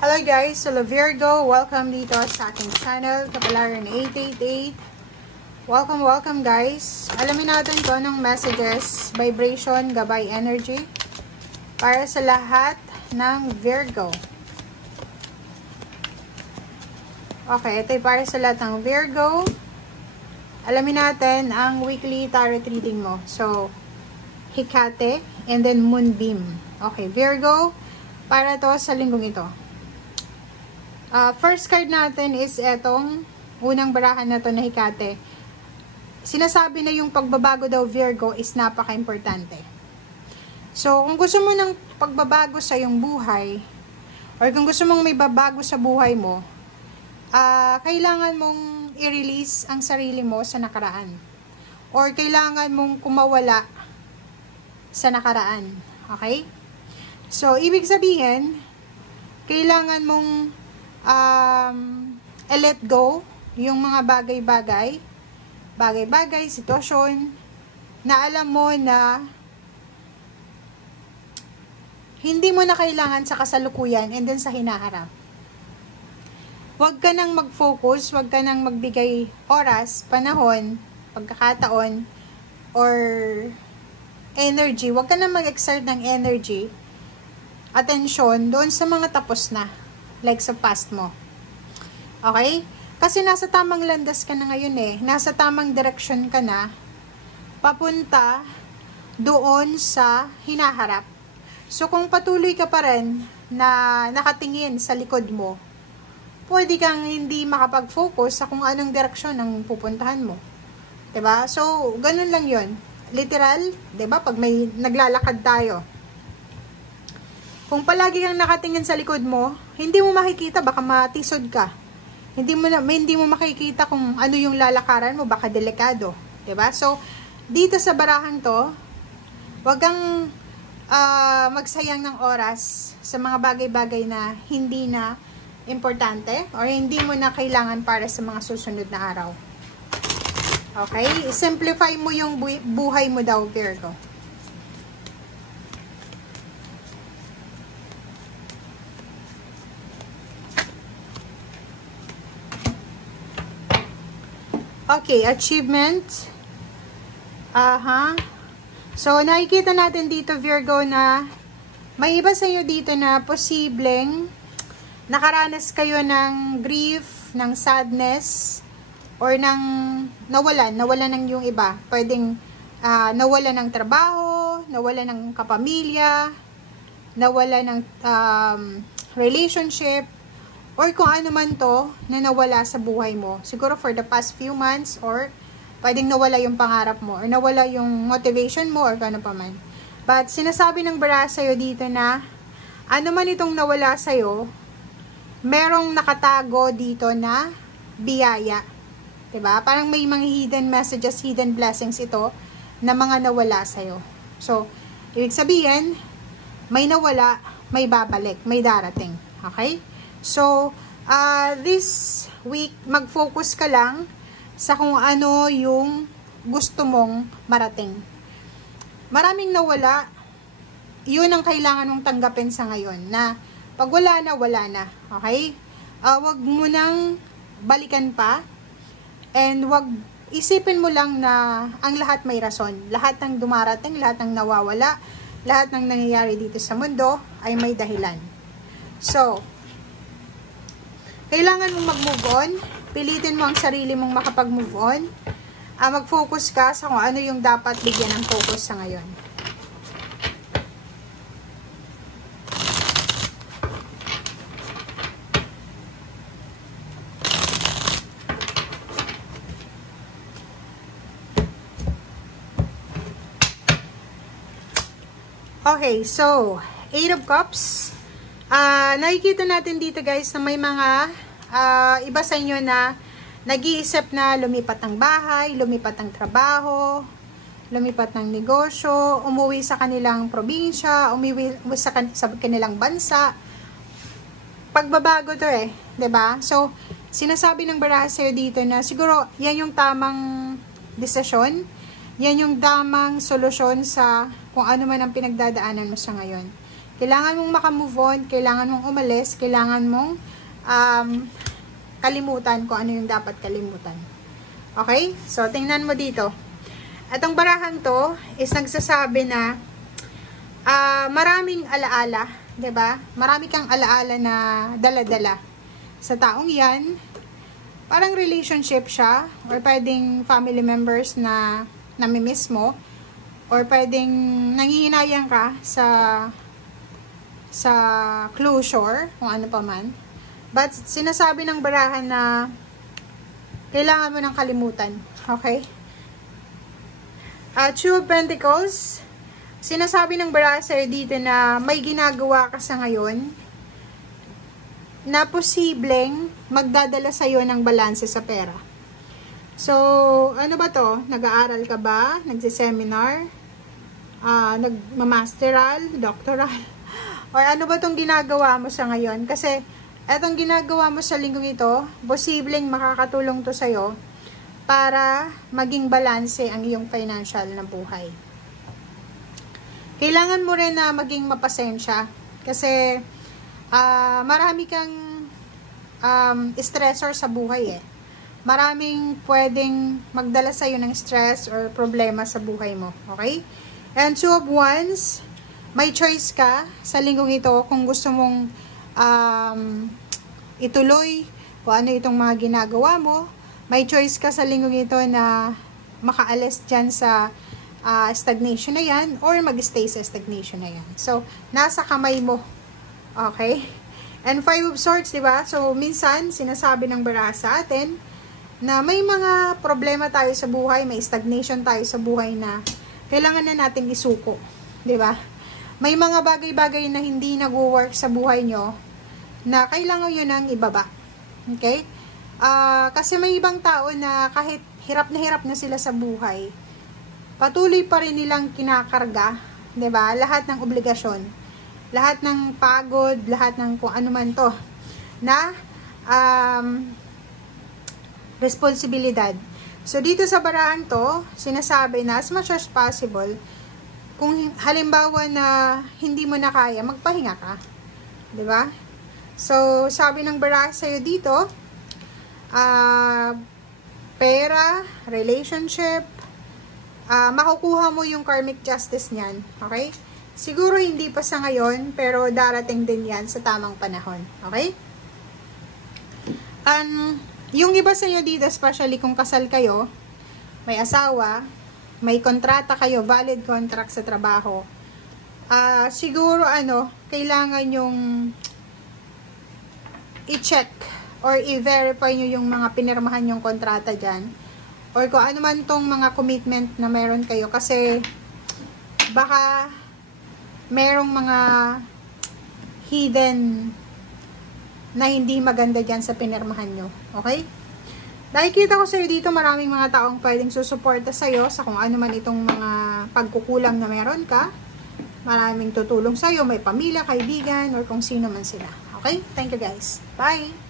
Hello guys, Hello Virgo, welcome dito sa aking channel, Kapalaran 888. Welcome guys. Alamin natin kung anong messages, vibration, gabay energy para sa lahat ng Virgo. Okay, ito ay para sa lahat ng Virgo. Alamin natin ang weekly tarot reading mo. So, Hecate and then Moonbeam. Okay, Virgo, para to sa linggong ito. First card natin is etong unang barahan na to na Hecate. Sinasabi na yung pagbabago daw Virgo is napaka-importante. So, kung gusto mo ng pagbabago sa iyong buhay, or kung gusto mong may babago sa buhay mo, kailangan mong i-release ang sarili mo sa nakaraan. Or kailangan mong kumawala sa nakaraan. Okay? So, ibig sabihin, kailangan mong let go yung mga bagay-bagay, sitwasyon na alam mo na hindi mo na kailangan sa kasalukuyan and then sa hinaharap. Huwag ka nang mag-focus, huwag ka nang magbigay oras, panahon, pagkakataon, or energy. Huwag ka nang mag-exert ng energy, atensyon doon sa mga tapos na. Like sa past mo. Okay? Kasi nasa tamang landas ka na ngayon eh. Nasa tamang direction ka na. Papunta doon sa hinaharap. So kung patuloy ka pa rin na nakatingin sa likod mo, pwede kang hindi makapag-focus sa kung anong direksyon ang pupuntahan mo. 'Di ba? So, ganun lang 'yon. Literal, 'di ba? Pag may naglalakad tayo, kung palagi kang nakatingin sa likod mo, hindi mo makikita, baka matisod ka. Hindi mo makikita kung ano yung lalakaran mo, baka delikado. 'Di ba? So, dito sa barahang to, wag kang magsayang ng oras sa mga bagay-bagay na hindi na importante or hindi mo na kailangan para sa mga susunod na araw. Okay? Simplify mo yung buhay mo daw, Virgo. Okay, achievement. So, nakikita natin dito, Virgo, na may iba sa inyo dito na posibleng nakaranas kayo ng grief, ng sadness, or ng nawalan ng yung iba. Pwedeng nawalan ng trabaho, nawalan ng kapamilya, nawalan ng relationship, or kung ano man to na nawala sa buhay mo. Siguro for the past few months, or pwedeng nawala yung pangarap mo, or nawala yung motivation mo, or ano pa man. But sinasabi ng bara sa'yo dito na ano man itong nawala sa'yo, merong nakatago dito na biyaya. 'Di ba? Parang may mga hidden messages, hidden blessings ito na mga nawala sa'yo. So, ibig sabihin, may nawala, may babalik, may darating. Okay? So, this week, mag-focus ka lang sa kung ano yung gusto mong marating. Maraming nawala, yun ang kailangan mong tanggapin sa ngayon, na pag wala na, okay? Wag mo nang balikan pa, and wag isipin mo lang na ang lahat may rason. Lahat ng dumarating, lahat ng nawawala, lahat ng nangyayari dito sa mundo ay may dahilan. So, kailangan mong mag-move on. Pilitin mo ang sarili mong makapag-move on. Mag-focus ka sa kung ano yung dapat bigyan ng focus sa ngayon. Okay, so, 8 of Cups. Nakikita natin dito guys na may mga iba sa inyo na nag-iisip na lumipat ng bahay, lumipat ng trabaho, lumipat ng negosyo, umuwi sa kanilang probinsya, umuwi sa kanilang bansa. Pagbabago to eh, 'di ba? So, sinasabi ng baraha sa'yo dito na siguro yan yung tamang desisyon, yan yung tamang solusyon sa kung ano man ang pinagdadaanan mo sa ngayon. Kailangan mong makamove on, kailangan mong umalis, kailangan mong kalimutan kung ano yung dapat kalimutan. Okay? So, tingnan mo dito. Atong barahang to is nagsasabi na maraming alaala, 'di ba? Marami kang alaala na dala-dala sa taong 'yan. Parang relationship siya, or pwedeng family members na nami-miss mo, or pwedeng nangihinayang ka sa closure, kung ano pa man. But sinasabi ng barahan na kailangan mo ng kalimutan. Okay? Two of Pentacles, sinasabi ng barahan sa'yo dito na may ginagawa ka sa ngayon na posibleng magdadala sa'yo ng balanse sa pera. So, ano ba to? Nag-aaral ka ba? Nagsiseminar? Nagmamasteral? Doctoral? Or ano ba tong ginagawa mo sa ngayon? Kasi, etong ginagawa mo sa linggong ito, posibleng makakatulong to sa'yo para maging balanse ang iyong financial na buhay. Kailangan mo rin na maging mapasensya kasi marami kang stressor sa buhay eh. Maraming pwedeng magdala sa'yo ng stress or problema sa buhay mo. Okay? And Two of Wands, may choice ka sa linggong ito kung gusto mong ituloy kung ano itong mga ginagawa mo. May choice ka sa linggong ito na makaalis dyan sa stagnation na yan or mag-stay sa stagnation na yan. So, nasa kamay mo. Okay? And Five of Swords, diba? So, minsan, sinasabi ng baraha sa atin na may mga problema tayo sa buhay, may stagnation tayo sa buhay na kailangan na natin isuko. Diba? May mga bagay-bagay na hindi nag-work sa buhay nyo na kailangan nyo nang ibaba. Okay? Kasi may ibang tao na kahit hirap na sila sa buhay, patuloy pa rin nilang kinakarga, 'di ba? Lahat ng obligasyon, lahat ng pagod, lahat ng kung ano man 'to na responsibilidad. So dito sa barahan 'to, sinasabi na as much as possible, kung halimbawa na hindi mo na kaya, magpahinga ka, 'di ba? So sabi ng baraha sa iyo dito, pera, relationship, makukuha mo yung karmic justice niyan. Okay? Siguro hindi pa sa ngayon, pero darating din yan sa tamang panahon. Okay? Yung iba sa inyo dito, especially kung kasal kayo, may asawa, may kontrata kayo, valid contract sa trabaho, siguro kailangan yung i-check or i-verify nyo yung mga pinirmahan yung kontrata dyan. Or kung ano man tong mga commitment na meron kayo. Kasi, baka merong mga hidden na hindi maganda dyan sa pinirmahan nyo. Okay? Dahil kita ko sa'yo dito, maraming mga taong pwedeng susuporta sa'yo sa kung ano man itong mga pagkukulang na meron ka. Maraming tutulong sa'yo, may pamilya, kaibigan, or kung sino man sila. Okay? Thank you guys. Bye!